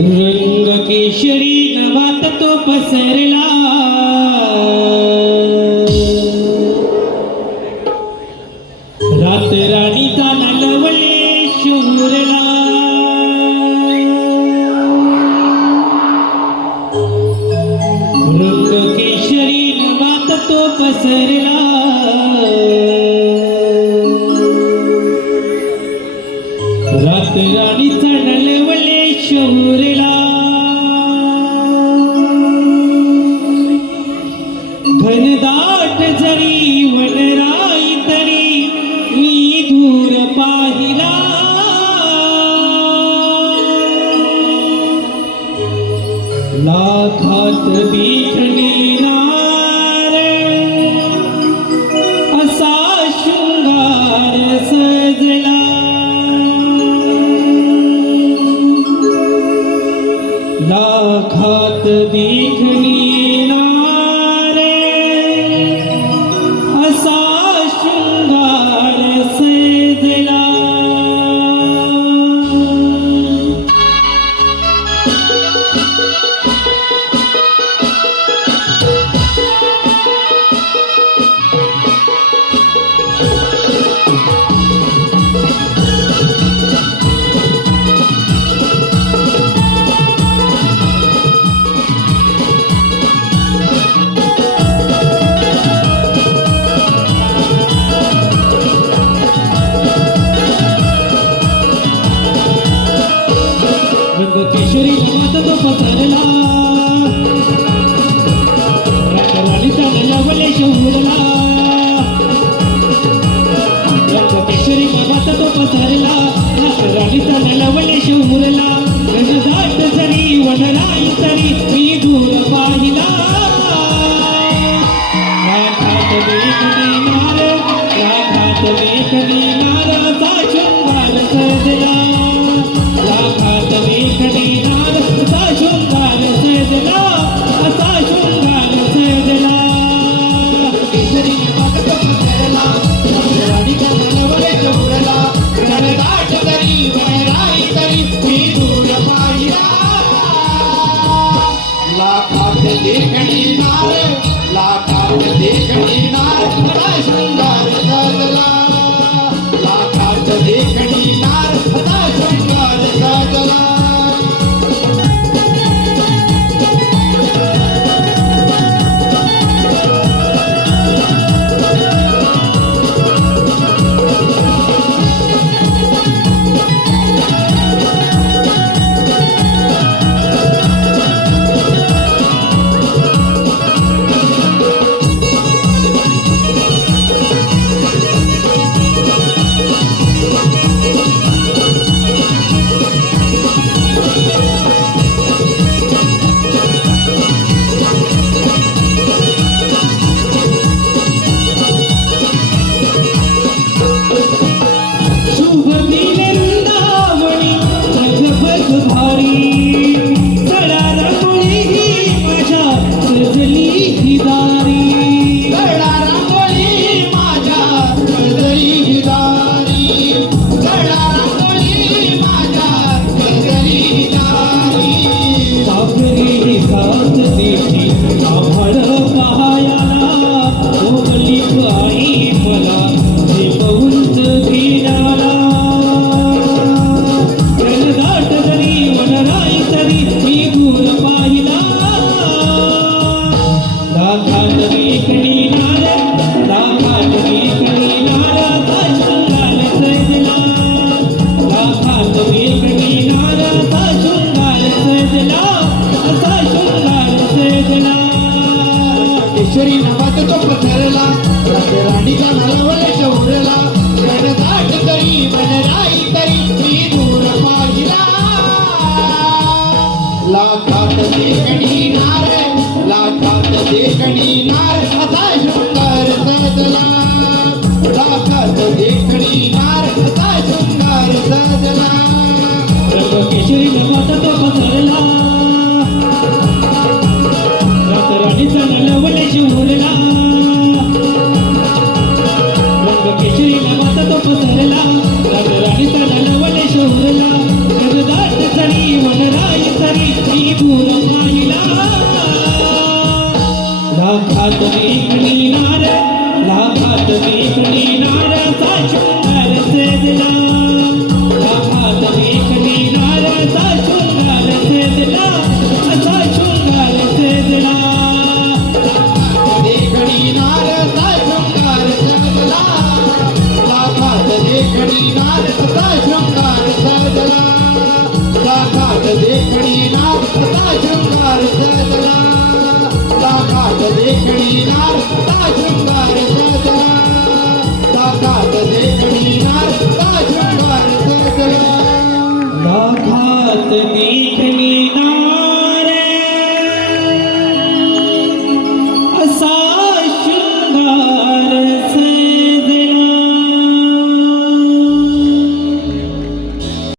रंग केशरी नवात तो पसरला. रात राणीचा नलवले शहरला रंग केशरी नवात तो पसरला. लाखात दिखणार देखणी नार लाखात देखणी केशरी नावात तो पसरला राणीचा नलवले शौरला गडदाट तरी बनराई तरी मी दूर पाहिला. लाखात देखणी नार लाखात देखणी नार असा शृंगार सजला. लाखात देखणी नार असा शृंगार सजला. रंग केशरी नवात तो पसरला रात राणीचा नलवले शिवरला रंग केशरीला नवात तो पसरला. रात राणीचा नलवले शोधला. जगदाट जरी वनराई तरी दूर पाहिला लाखात खातो नार देखणी